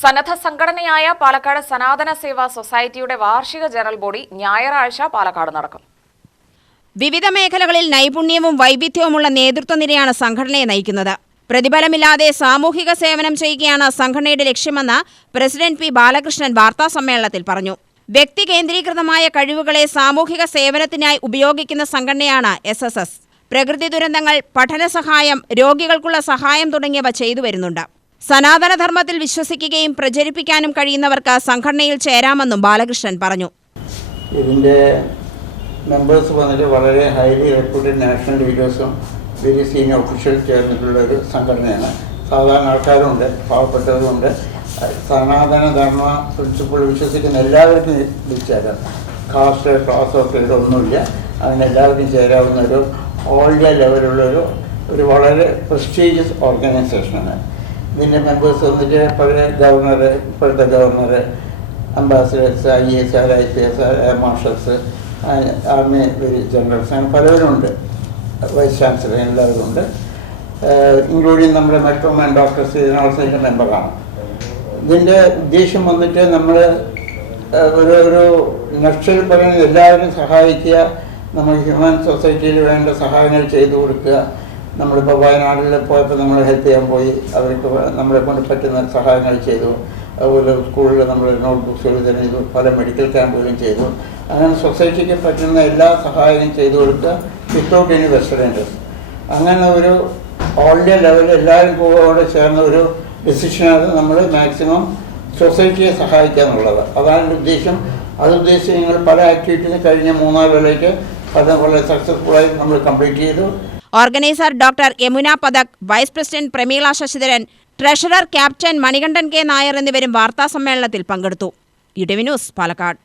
സന്നദ്ധ സംഘടനയായ പാലക്കാട് സനാതന സേവാ സൊസൈറ്റിയുടെ വാർഷിക ജനറൽ ബോഡി ഞായറാഴ്ച പാലക്കാട് നടക്കും. വിവിധ മേഖലകളിൽ നൈപുണ്യവും വൈവിധ്യവുമുള്ള നേതൃത്വനിരയാണ് സംഘടനയെ നയിക്കുന്നത്. പ്രതിഫലമില്ലാതെ സാമൂഹിക സേവനം ചെയ്യുകയാണ് സംഘടനയുടെ ലക്ഷ്യമെന്ന് പ്രസിഡന്റ് പി ബാലകൃഷ്ണൻ വാർത്താസമ്മേളനത്തിൽ പറഞ്ഞു. വ്യക്തി കേന്ദ്രീകൃതമായ കഴിവുകളെ സാമൂഹിക സേവനത്തിനായി ഉപയോഗിക്കുന്ന സംഘടനയാണ് SSS. പ്രകൃതി ദുരന്തങ്ങൾ, പഠന സഹായം, രോഗികൾക്കുള്ള സഹായം തുടങ്ങിയവ ചെയ്തു വരുന്നുണ്ട്. സനാതനധർമ്മത്തിൽ വിശ്വസിക്കുകയും പ്രചരിപ്പിക്കാനും കഴിയുന്നവർക്ക് സംഘടനയിൽ ചേരാമെന്നും ബാലകൃഷ്ണൻ പറഞ്ഞു. ഇതിൻ്റെ മെമ്പേഴ്സ് വന്നിട്ട് വളരെ ഹൈലി റെപ്യൂട്ടഡ് നാഷണൽ ലീഡേഴ്സും വെരി സീനിയർ ഒഫീഷ്യൽസ് ചേർന്നിട്ടുള്ള ഒരു സംഘടനയാണ്. സാധാരണ ആൾക്കാരുണ്ട്, പാവപ്പെട്ടവരുണ്ട്. സനാതനധർമ്മ പ്രിൻസിപ്പിൾ വിശ്വസിക്കുന്ന എല്ലാവർക്കും ഇതിൽ ചേരാം. കാസ്റ്റ്, ക്ലാസോ പേരോ ഒന്നുമില്ല. അതിനെല്ലാവർക്കും ചേരാവുന്ന ഒരു ഓൾ ഇന്ത്യ ലെവലുള്ളൊരു വളരെ പ്രസ്റ്റീജിയസ് ഓർഗനൈസേഷനാണ്. ഇതിൻ്റെ മെമ്പേഴ്സ് വന്നിട്ട് പഴയ ഗവർണർ, ഇപ്പോഴത്തെ governor, ambassadors, IAS, IPS, marshals, army generals, അങ്ങനെ പലവരുമുണ്ട്. വൈസ് ചാൻസലർ എല്ലാവരും ഉണ്ട്. ഇൻക്ലൂഡിങ് നമ്മുടെ മെട്രോമാൻ ഡോക്ടേഴ്സ് ഇതിനോടൊപ്പം മെമ്പറാണ്. ഇതിൻ്റെ ഉദ്ദേശം വന്നിട്ട് നമ്മൾ ഒരു നക്ഷൽ പറയുന്നത് എല്ലാവരും സഹായിക്കുക, നമ്മൾ ഹ്യൂമൻ സൊസൈറ്റിയിൽ വേണ്ട സഹായങ്ങൾ ചെയ്തു കൊടുക്കുക. നമ്മളിപ്പോൾ വയനാട്ടിൽ പോയപ്പോൾ നമ്മൾ ഹെൽപ്പ് ചെയ്യാൻ പോയി, അവർക്ക് നമ്മളെ കൊണ്ട് പറ്റുന്ന സഹായങ്ങൾ ചെയ്തു. അതുപോലെ സ്കൂളിൽ നമ്മൾ നോട്ട്ബുക്സുകൾ തന്നെ ചെയ്തു, പല മെഡിക്കൽ ക്യാമ്പുകളും ചെയ്തു. അങ്ങനെ സൊസൈറ്റിക്ക് പറ്റുന്ന എല്ലാ സഹായവും ചെയ്തു കൊടുക്കുക വിത്തൗട്ട് എനി വെസ്റ്റേൺ ഇൻട്രസ്റ്റ്. അങ്ങനെ ഒരു ഓൾ ഇന്ത്യ ലെവലിൽ എല്ലാവരും കൂടെ ചേർന്ന ഒരു ഡിസിഷനാണ് നമ്മൾ മാക്സിമം സൊസൈറ്റിയെ സഹായിക്കുക എന്നുള്ളത്. അതാണ് എൻ്റെ ഉദ്ദേശം. അതുദ്ദേശിച്ച് ഞങ്ങൾ പല ആക്ടിവിറ്റീസ് കഴിഞ്ഞ 3-4 കൊല്ലയ്ക്ക് അത് വളരെ സക്സസ്ഫുള്ളായി നമ്മൾ കംപ്ലീറ്റ് ചെയ്തു. Organiser doctor Yamuna Pathak, vice president Pramila Sasidharan, treasurer captain Manikandan K. Nair എന്നിവരും വാർത്താസമ്മേളനത്തിൽ പങ്കെടുത്തു. ITV news, Palakkad.